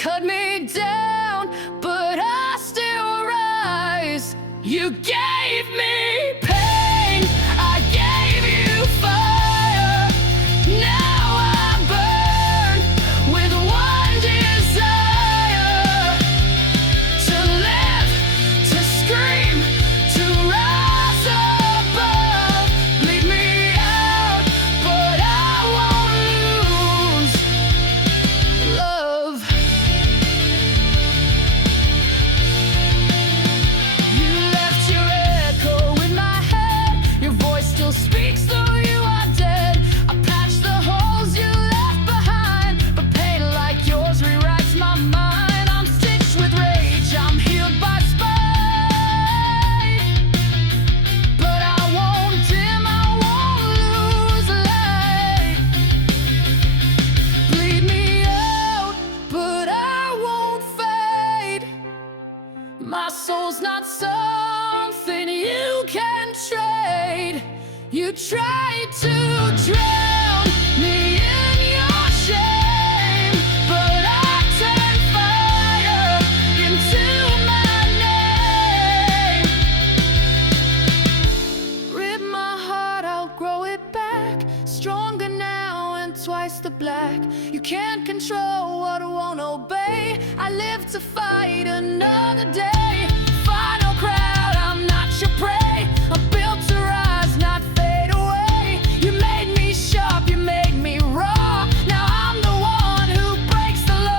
cut me down, but I still rise. You gave me pain, I gave you fire. Now I burn with one desire: to live, to scream, to rise above. Leave me out, but I won't lose love. You left your echo in my head. Your voice still speaks though you are dead. I patched the holes you left behind, but pain like yours rewrites my mind. I'm stitched with rage, I'm healed by spite, but I won't dim, I won't lose light. Bleed me out, but I won't fade. My soul's not something you can trade. You tried to drown me in your shame, but I turned fire into my name. Rip my heart, I'll grow it back, stronger now and twice the black. You can't control what won't obey. I live to fight another day. Final crowd, I'm not your prey. I'm built to rise, not fade away. You made me sharp, you made me raw. Now I'm the one who breaks the law.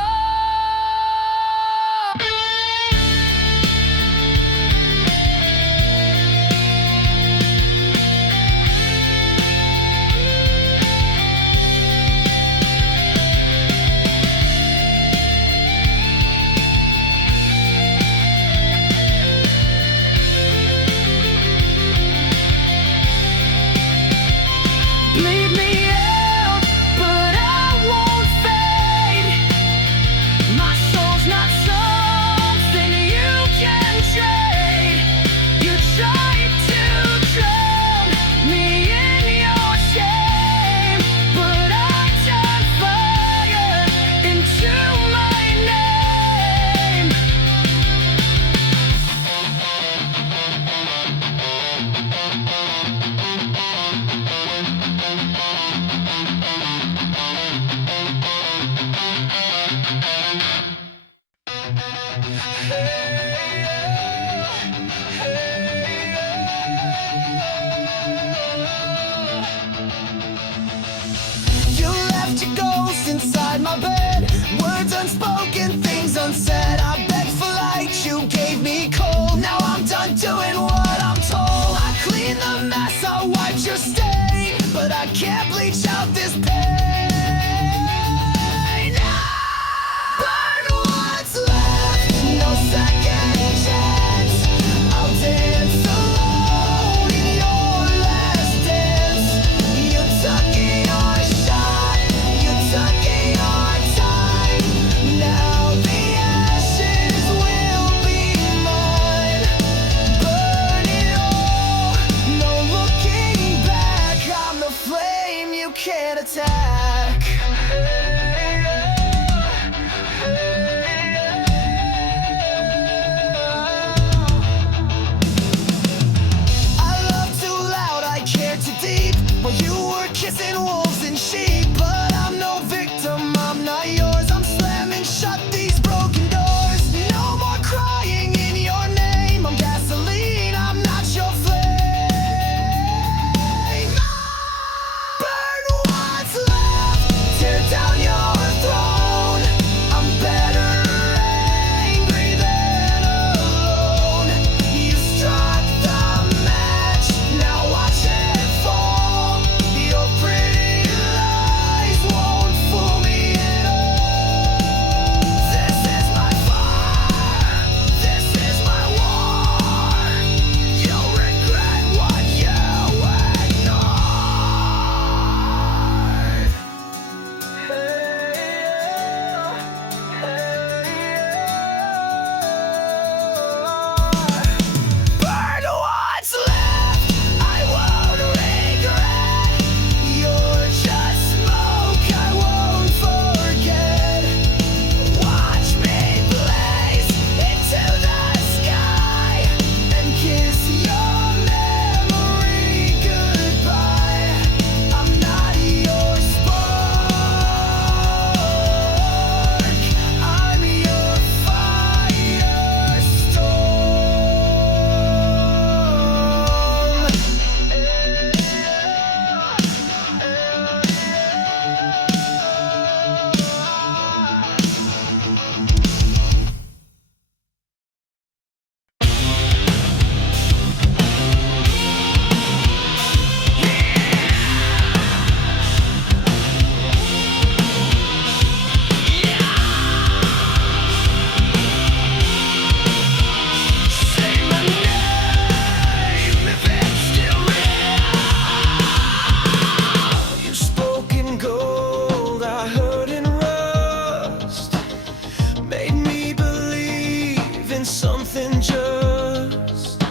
feeling something just.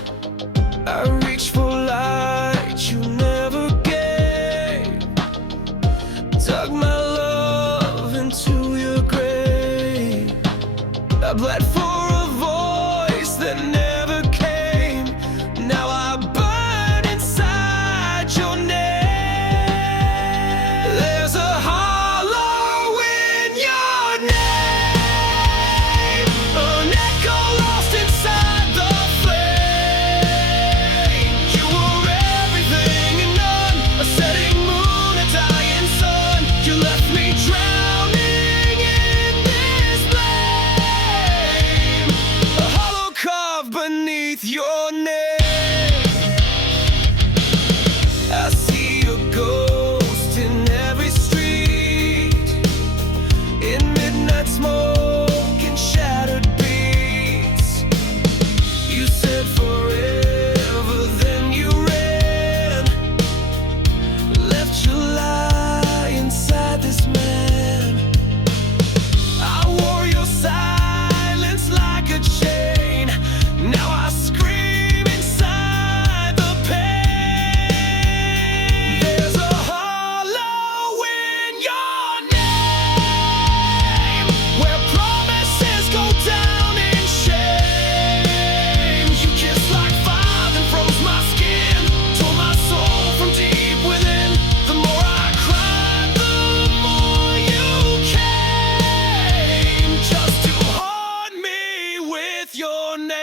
I reach for light you never gave. Dug my love into your grave. I bled for a voice that never came. Now I burn inside your name. There's a hollow in your name, an echo lost inside the flame. You were everything and none, a setting moon, a dying sun. You left me drowning in this blame, a hollow carved beneath your name. I see a ghost in every street, in midnight smoke and shattered beats. You said forever, then you ran, left your lie inside this man. I wore your silence like a chain. Now I scream inside the pain. There's a hollow in your name, where promises go down in shame. You kissed like fire and froze my skin, tore my soul from deep within. The more I cried, the more you came, just to haunt me with your name.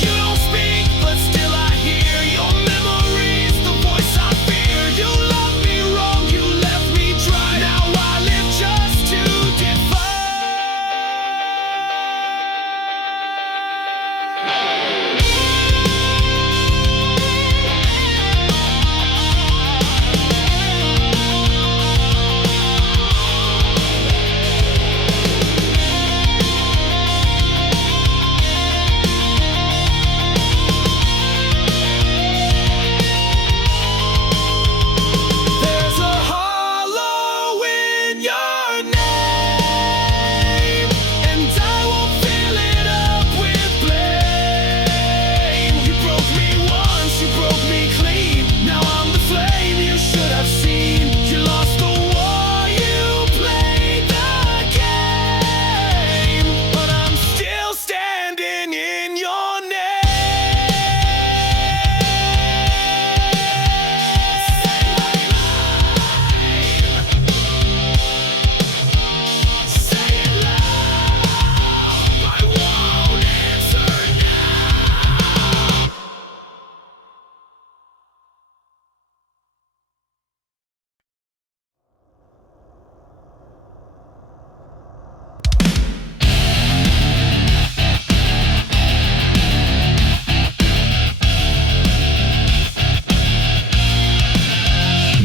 You don't speak, but still I hear your memories, the voice I fear. You loved me wrong, you left me dry. Now I live just to defy. There's a hollow in your name, and I won't fill it up with blame. You broke me once, you broke me clean. Now I'm the flame you should have seen. You lost the war, you played the game, but I'm still standing in your name. Say it loud, I won't answer now.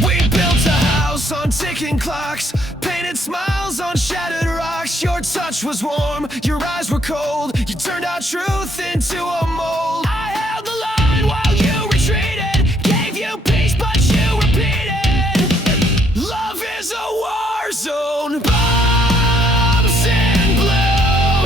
We built a house on ticking clocks, painted smiles on shattered rocks. Your touch was warm, your eyes were cold. You turned our truth into a mold. I held the line while you retreated, gave you peace but you repeated. Love is a war zone, bombs in bloom.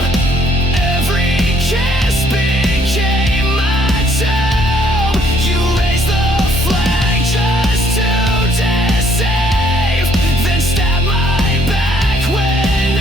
Every kiss became my tomb. You raised the flag just to deceive, then stabbed my back when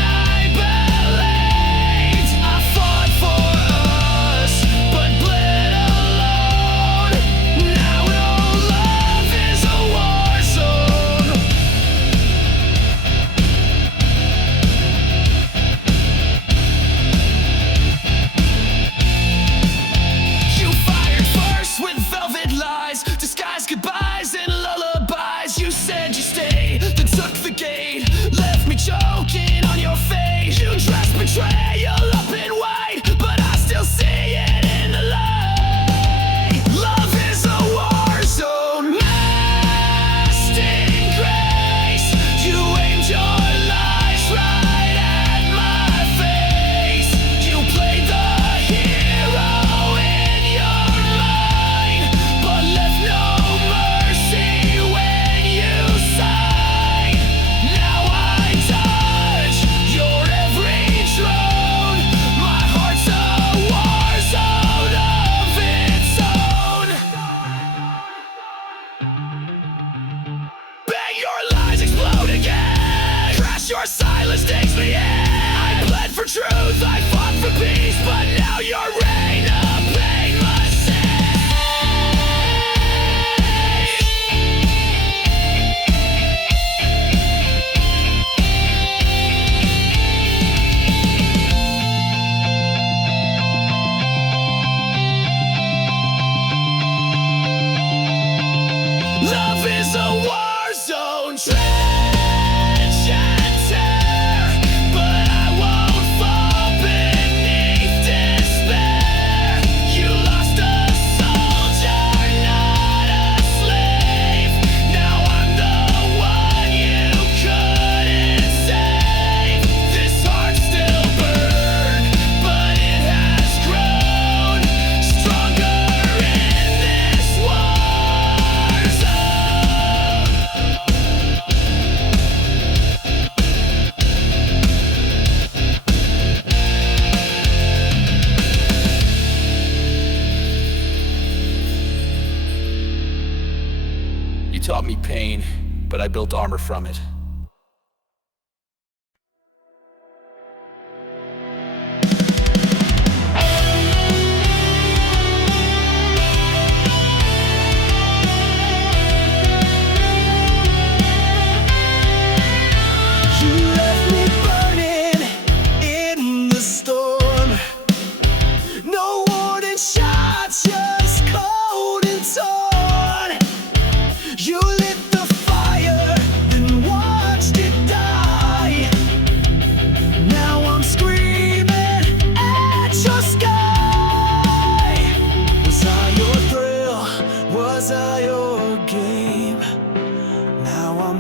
but I built armor from it.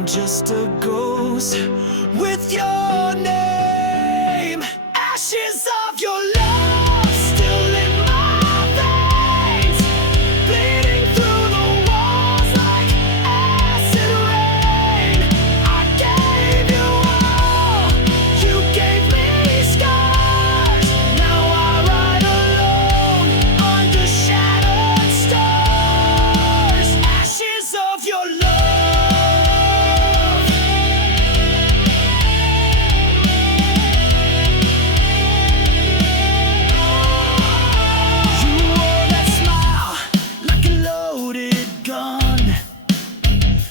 Just a ghost with your name. Ashes of your love still in my veins, bleeding through the walls like acid rain. I gave you all, you gave me scars. Now I ride alone under shattered stars. Ashes of your love.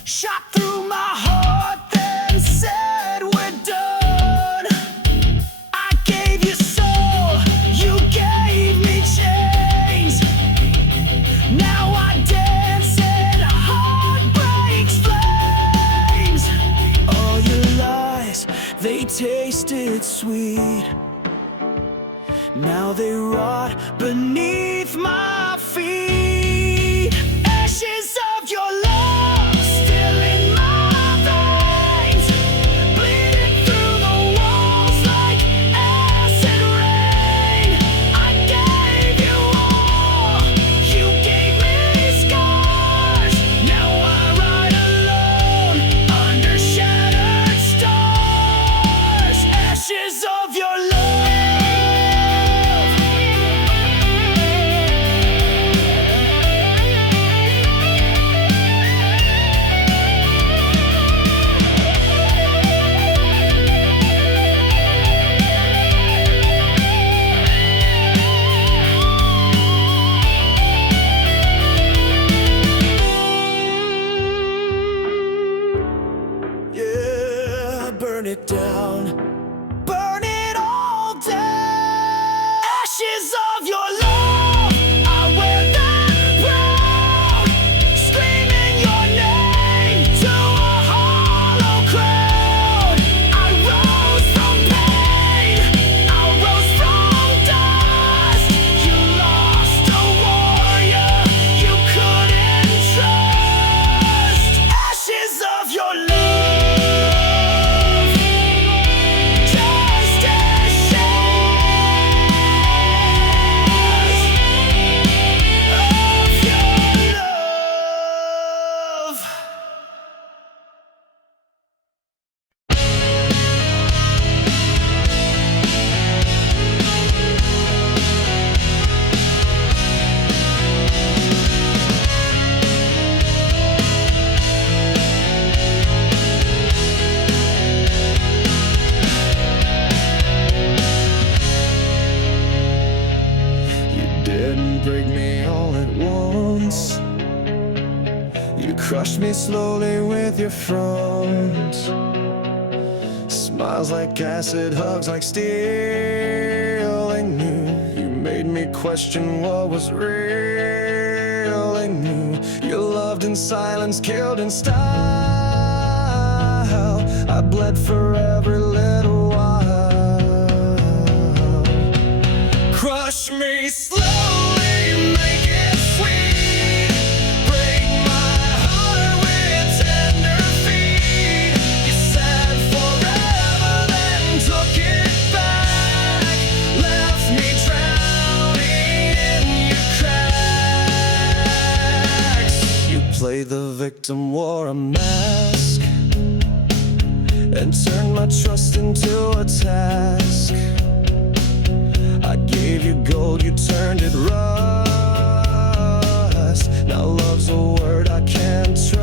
Shot through my heart, then said we're done. I gave you soul, you gave me chains. Now I dance in heartbreak's flames. All your lies, they tasted sweet. Now they rot beneath my feet. Ashes of your love. Burn it down, burn it all down. Ashes of your love, I wear them proud, screaming your name to a hollow crowd. I rose from pain, I rose from dust. You lost a warrior you couldn't trust. Ashes of your love. Break me all at once. You crushed me slowly with your front. Smiles like acid, hugs like steel. I knew you made me question what was real. I knew you loved in silence, killed in style. I bled for every little while. Crush me slowly. Play the victim, wore a mask, and turned my trust into a task. I gave you gold, you turned it rust. Now love's a word I can't trust.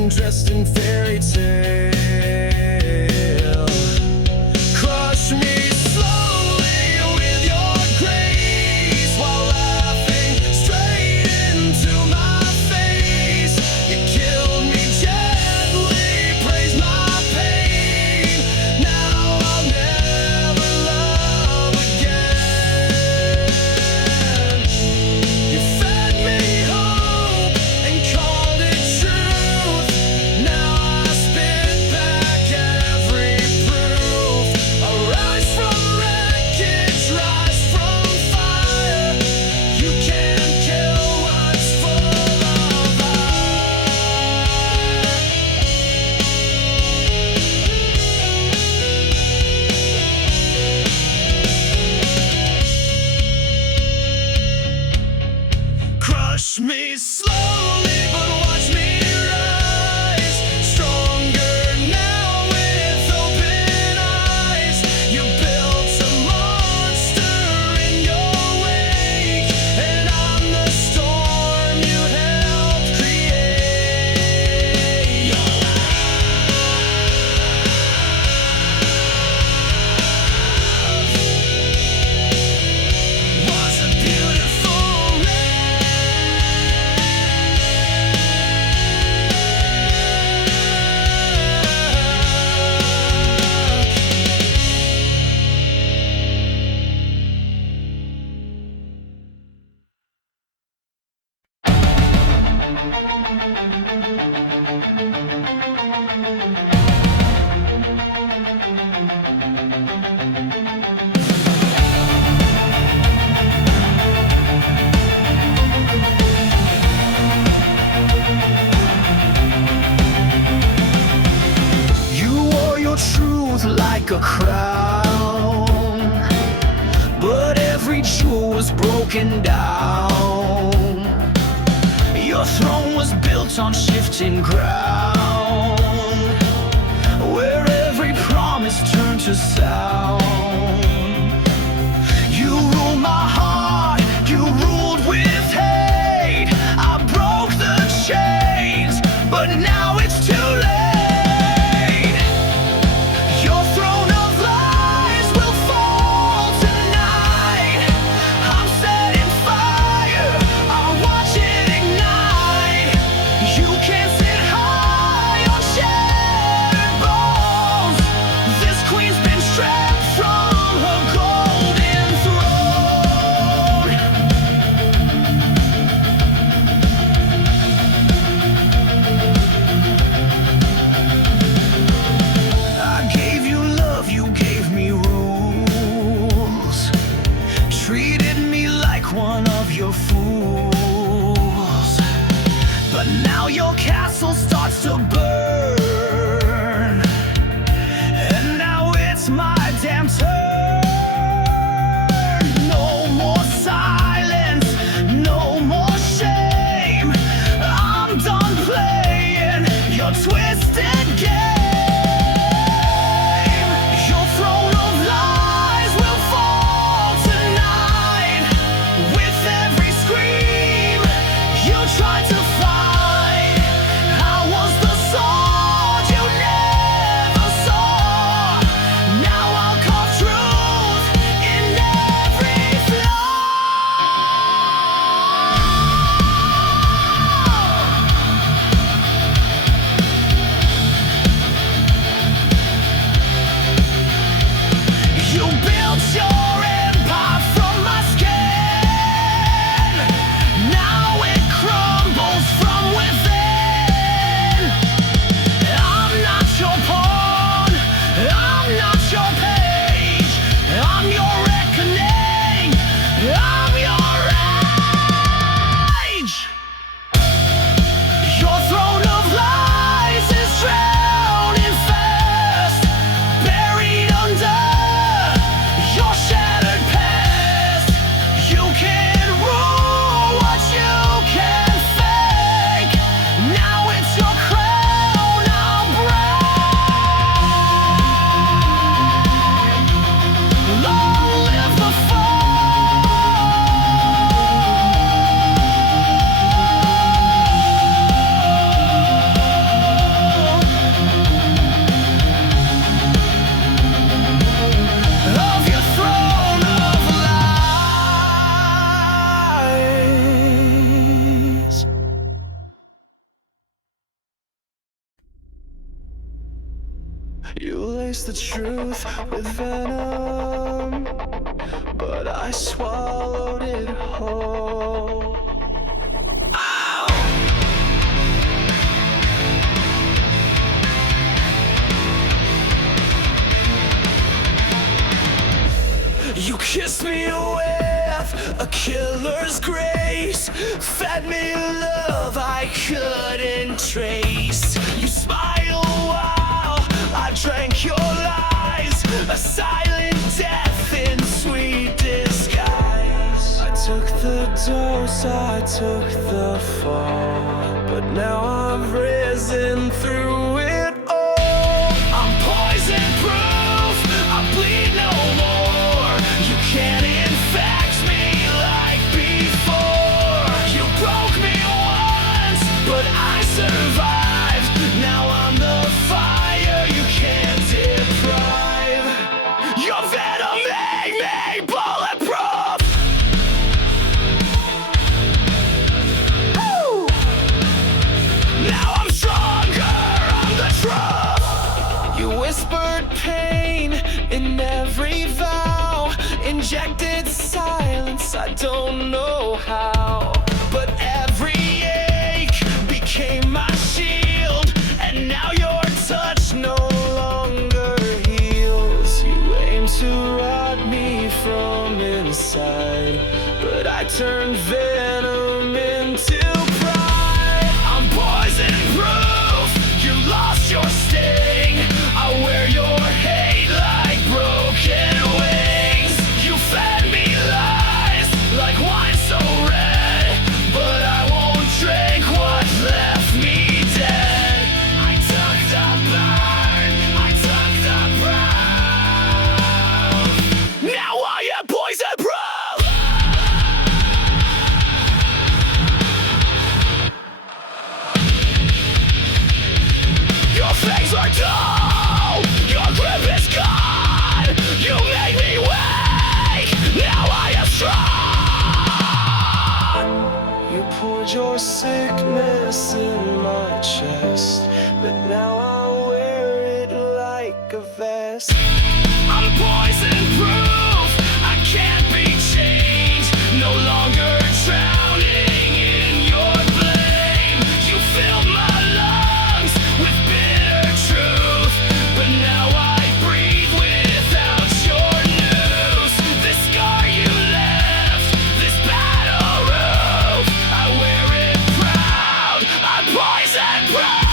woman dressed in fairy tale. Crush me slowly with your grace while laughing straight into my face. You killed me gently, praise my pain. Now I'll never love again. You fed me hope and called it truth. Now I spit back every proof. I rise from wreckage, rise from fire. You can't kill what's full of Crush me slowly, but watch me rise. Stronger now with open eyes. You built a monster in your wake, and I'm the storm you helped create. Your love was a beautiful You wore your truth like a crown, but every jewel was broken down. Your throne was built on shifting ground, where every promise turned to sound. You ruled my heart, you ruled with hate. I broke the chains, but now it's too late. Your throne of lies will fall tonight. I'm setting fire, I watch it ignite. You can't sit high on shattered bones. This queen's been stripped from her golden throne. I gave you love, you gave me rules. Treated me like one of your fools. But now your castle starts to burn, and now it's my damn turn. No more silence, no more shame. I'm done playing your twisted game. Your throne of lies will fall tonight. With every scream you tried to fight, I was the soul You laced the truth with venom, but I swallowed it whole. You kissed me with a killer's grace, fed me love I couldn't trace. You smiled while I drank your lies, a silent death in sweet disguise. I took the dose, I took the fall, but now I've risen through it all. I'm poison proof, I bleed no more. You can't infect me like before. You broke me once, but I survived. Now I'm the fire you can't deprive. Your venom made me bulletproof. Woo! Now I'm stronger, I'm the truth. You whispered pain in every vow, injected silence, I don't know how. But every ache became my shield, and now your touch no longer heals. You aim to rot me from inside, but I turned venom into pride. I'm poison proof, you lost your sting. I wear your hate like broken wings. You fed me lies like wine so red, but I won't drink what left me dead. I took the burn, I took the brown. Now I am poison proof. Your fangs are dull, your grip is gone. You made me weak, now I am strong. You poured your sickness in my chest, but now I wear it like a vest. I'm poison proof, I can't be changed. No longer drowning in your blame. You filled my lungs with bitter truth, but now I breathe without your news. This scar you left, this battle roof, I wear it proud. I'm poison proof.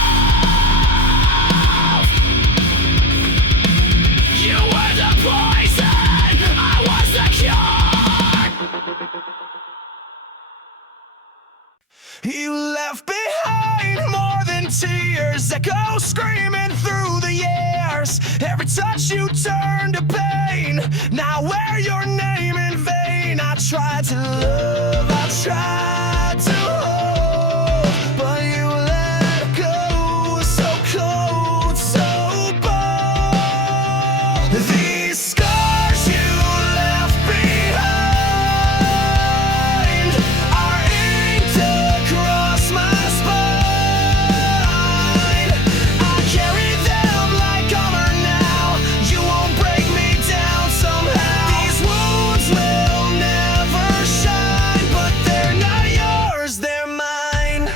You were the poison, I was the cure. You left behind more than tears, echo screaming through the years. Every touch you turned to pain, now I wear your name in vain. I tried to love, I tried to hold, but you let go, so cold, so bold. These scars you left behind are inked across my spine. I carry them like armor now. You won't break me down somehow. These wounds will never shine, but they're not yours, they're mine.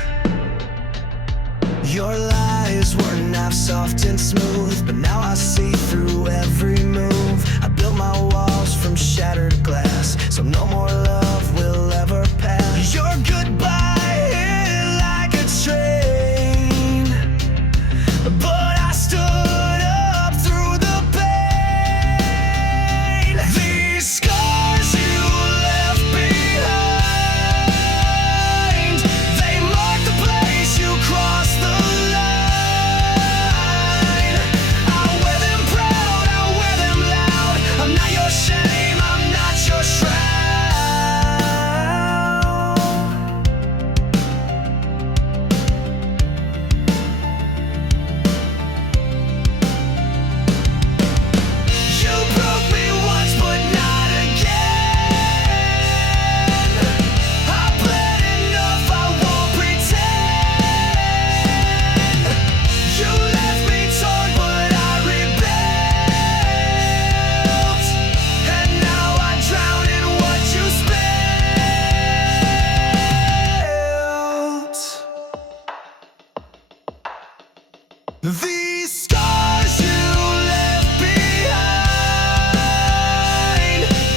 Your lies were not soft and smooth, but now I see through every move. I built my walls from shattered glass, so no more love will ever pass. Your goodbye hit like a train, but I stood up through the pain. These scars you left behind, they mark the place you crossed the line. I wear them proud, I wear These scars you left behind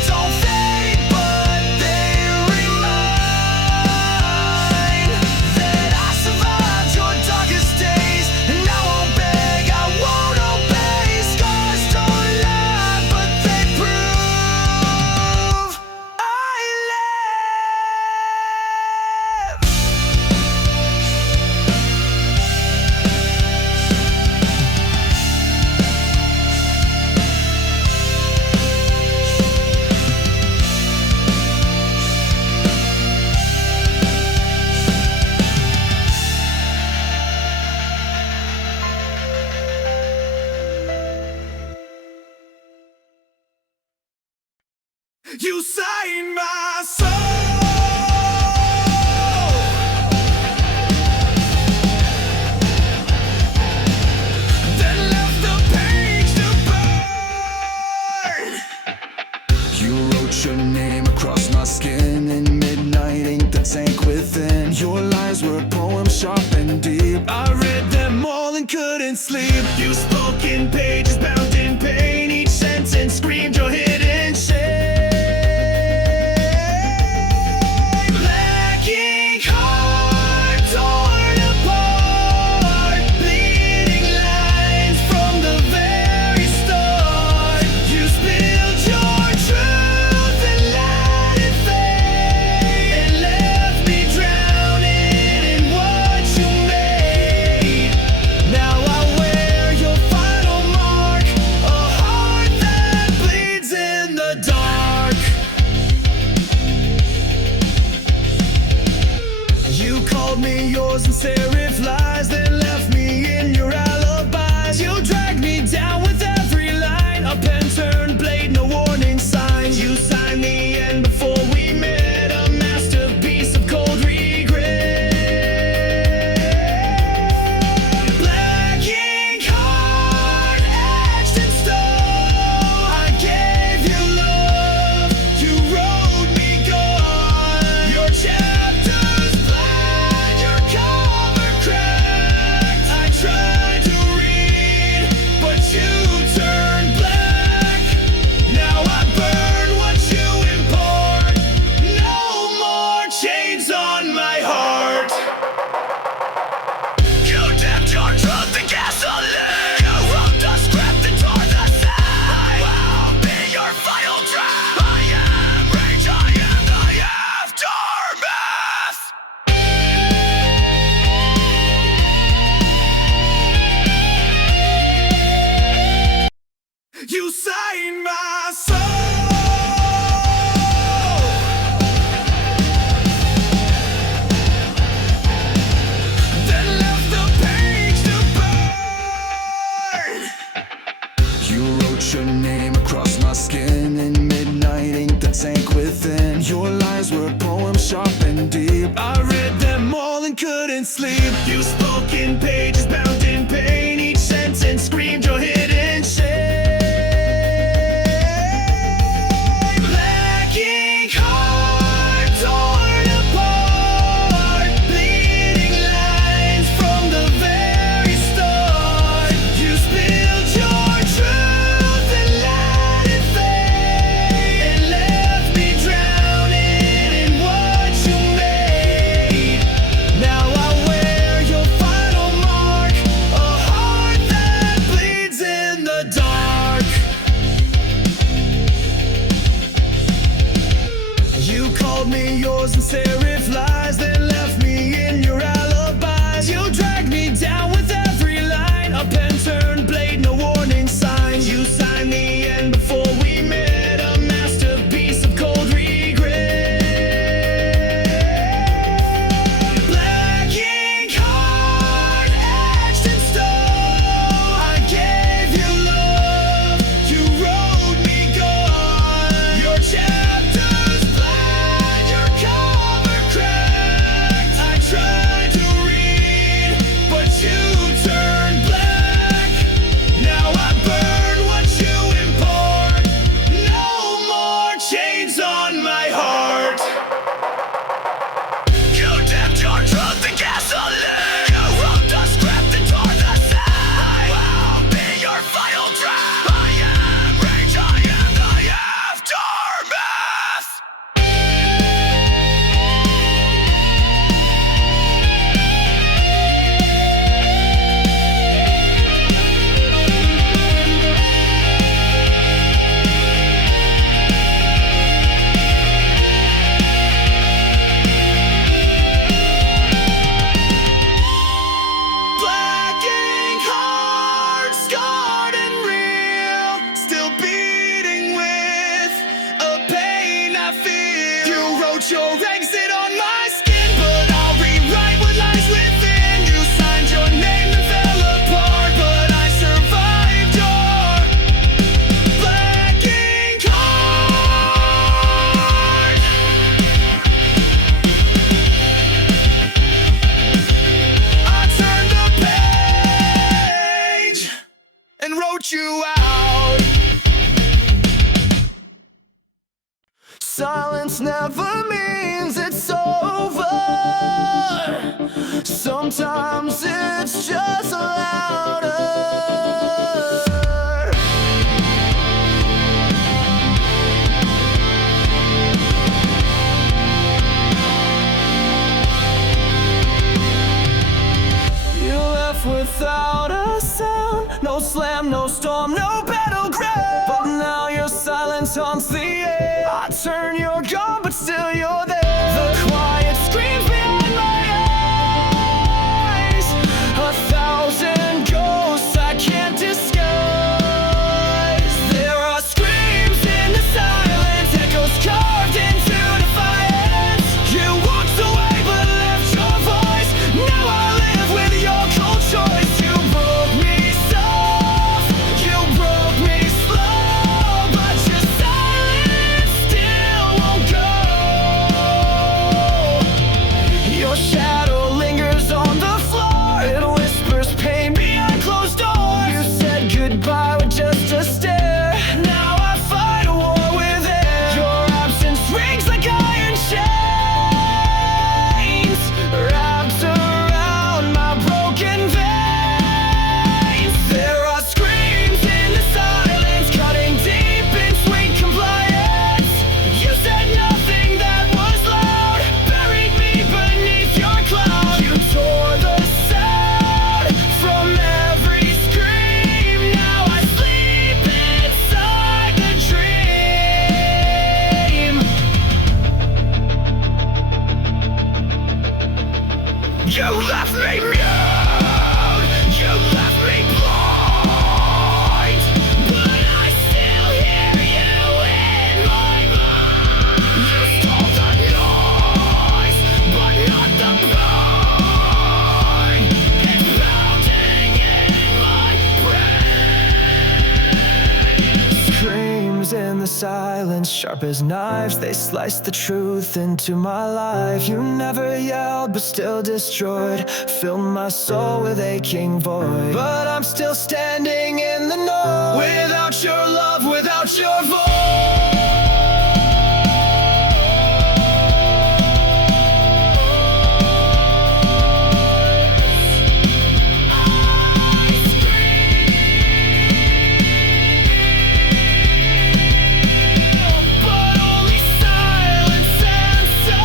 don't fade, but they remind that I survived your darkest days, and I won't beg, I won't obey. Scars don't lie, but they prove I live. You saved my soul, then left the page to burn. You wrote your name across my skin in midnight ink that sank within. Your lines were poems sharp and deep. I read them all and couldn't sleep. You spoke in pages bound in pain. Each sentence screamed your hidden shame. Me yours and serif lies, then left me in your alibis. You dragged me down with every line, a pen turned blade, no warning signs. You signed the end before we met, a masterpiece of cold regret. Black ink heart etched in stone. I gave you love, you wrote me gone. Your chapters blank, your cover cracked. I tried to read, but you turned black. Now I burn what you import. No more chains on my heart. You dipped your truth in gasoline. You wrote the script and tore the side. I'll be your final draft. I am rage, I am the aftermath. You saved my soul, then left the page to burn. You wrote your name across my skin in midnight ink that sank within. Your lines were poems sharp and deep. I read them all and couldn't sleep. You spoke in pages bound in pain. Each sentence screamed your hidden shame. Black ink heart torn apart, bleeding lines from the very start. You spilled your truth and let it fade, and left me drowning in what you made. Now I wear your final mark, Silence never means it's over. Sometimes it's just louder. You left without a sound. No slam, no storm, no battleground. But now your silence haunts the air. I turn, you're gone, but still you're there. The quiet screams behind my eyes. 1,000 ghosts I can't disguise. There are screams in the silence, echoes carved into defiance. You walked away but left your voice. Now I live with your cold choice. You broke me soft, you broke me slow, but your silence still won't go. Your shadow lingers on the floor. It whispers pain behind closed doors. You said goodbye with just a stare. Now I fight a war with air. Your absence rings like iron chains, wrapped around my broken veins. There are screams in the silence, cutting deep in sweet compliance. You said nothing that was loud, buried me beneath your cloud. You tore the sound from every scream. Now I sleep inside the dream. You left me mute, you left me blind, but I still hear you in my mind. You stole the noise, but not the pain. It's pounding in my brain. Screams in the silence, sharp as knives, they slice the truth into my life. You never yelled, but still destroyed, filled my soul with aching void. But I'm still standing in the noise, without your love, without your voice. But only silence answers.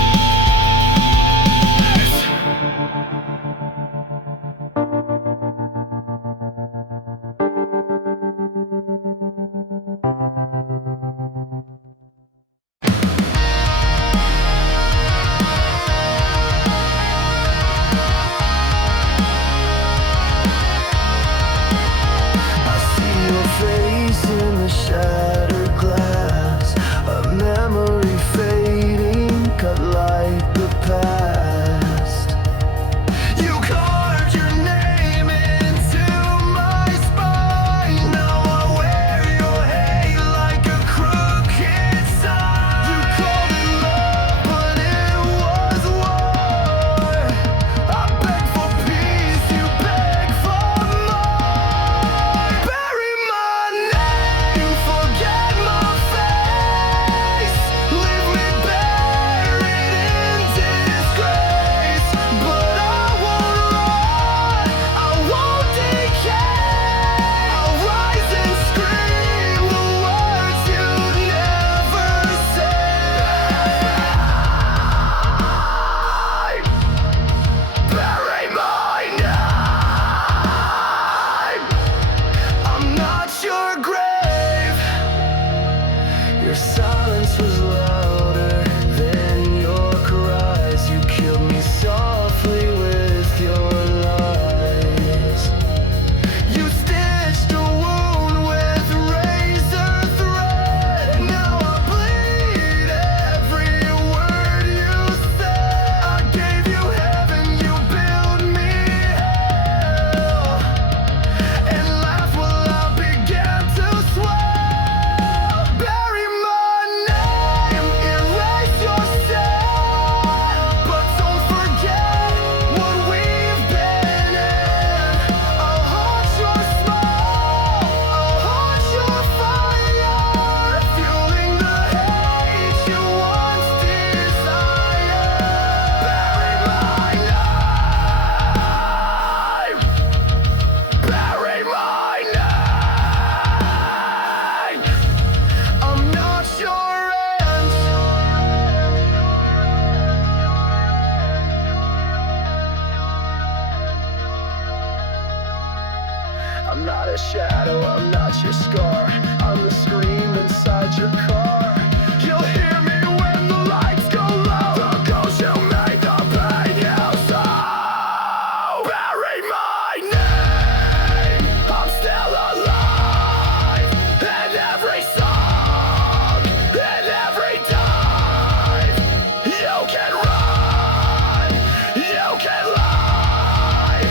I'm not a shadow, I'm not your scar. I'm the scream inside your car. You'll hear me when the lights go low. The ghost you made, the pain you sow. Bury my name, I'm still alive. In every song, in every dive. You can run, you can lie,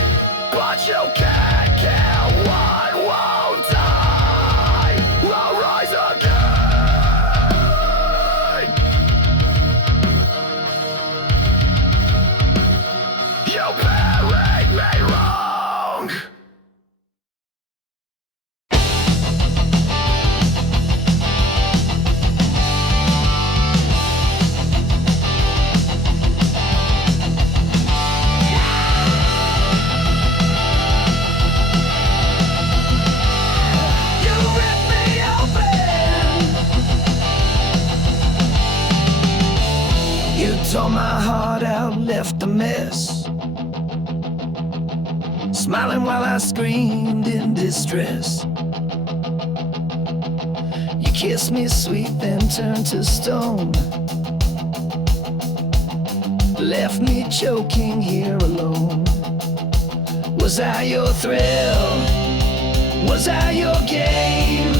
but you can't kill what won't die. I'll rise again. You buried me wrong. You ripped me open. You tore my heart out, left a mess. Smiling while I screamed in distress. You kissed me sweet, then turned to stone. Left me choking here alone. Was I your thrill? Was I your game?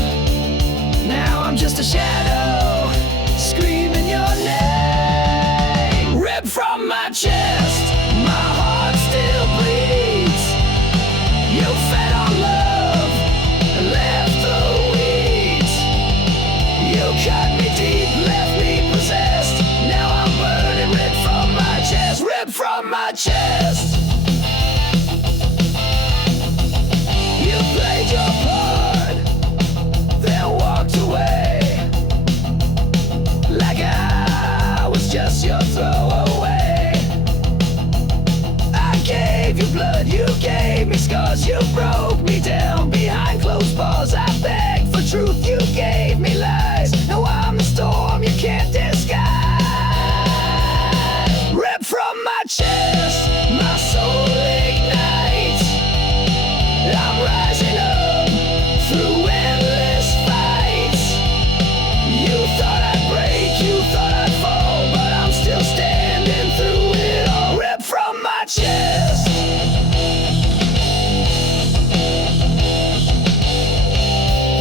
Now I'm just a shadow, screaming your name. Ripped from my chest, my heart still bleeds. You fed on love and left the weeds. You cut me deep, left me possessed. Now I'm burning, ripped from my chest, ripped from my chest. You played your part, then walked away, like I was just your throwaway. I gave you blood, you gave me scars, you broke me down behind closed bars. I begged for truth, you gave me lies. Now I'm the storm you can't disguise. Ripped from my chest, my soul ignites. I'm rising up through endless fights. You thought I'd break, you thought I'd fall, but I'm still standing through it all. Ripped from my chest.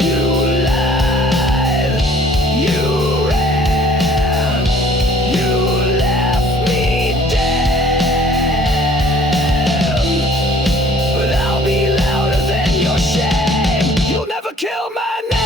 You lied, you ran, you left me dead. But I'll be louder than your shame. You'll never kill my name.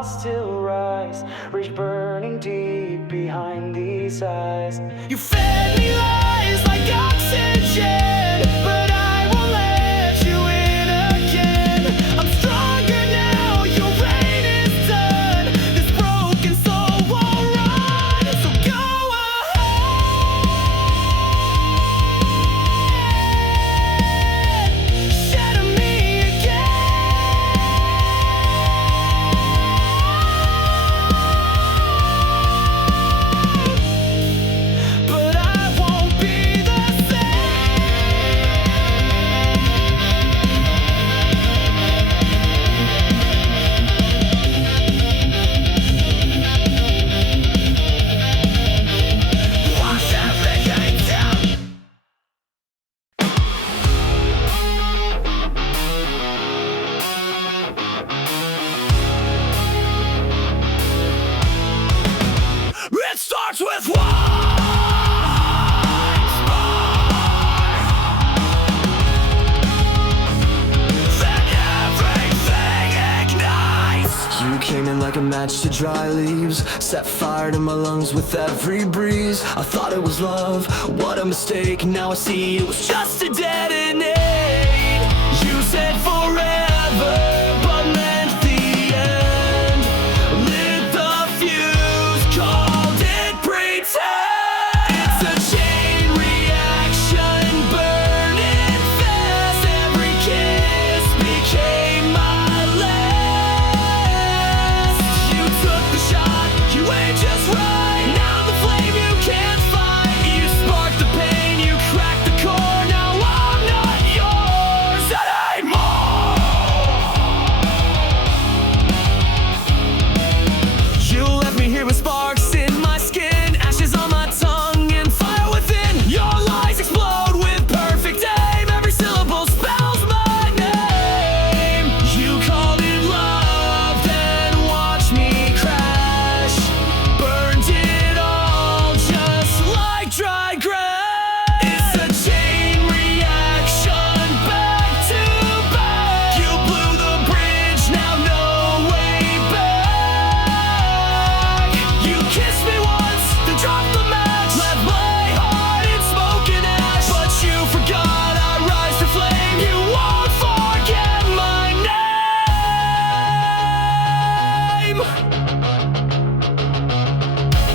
I'll still rise, reach burning deep behind these eyes. You fed me lies like oxygen, but I won't let you in again. I'm stronger now, your reign is done. This broken soul won't run, so go ahead, shatter me again. But I won't be the same. Wash everything down. It starts with one spark, then everything ignites. You came in like a match to dry leaves, set fire to my lungs with every breeze. I thought it was love, what a mistake. Now I see it was just a detonate. You said forever, but meant the end. Lit the fuse, called it pretend. It's a chain reaction, burning fast. Every kiss became my last. You took the shot, you ain't just right. Now the flame you can't fight. You sparked the pain, you cracked the core. Now I'm not yours anymore. You left me here with sparks in my skin, ashes on my tongue, and fire within. Your lies explode with perfect aim. Every syllable spells my name. You called it love, then watched me crash. Burned it all just like dry grass. It's a chain reaction, back to back. You blew the bridge, now no way back. You kissed me once, then dropped the match. Left my heart in smoke and ash. But you forgot I rise to flame. You won't forget my name.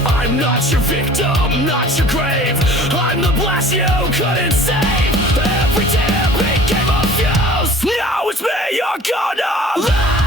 I'm not your victim, not your grave. I'm the blast you couldn't save. Every tear became a fuse. Now it's me you're gonna love.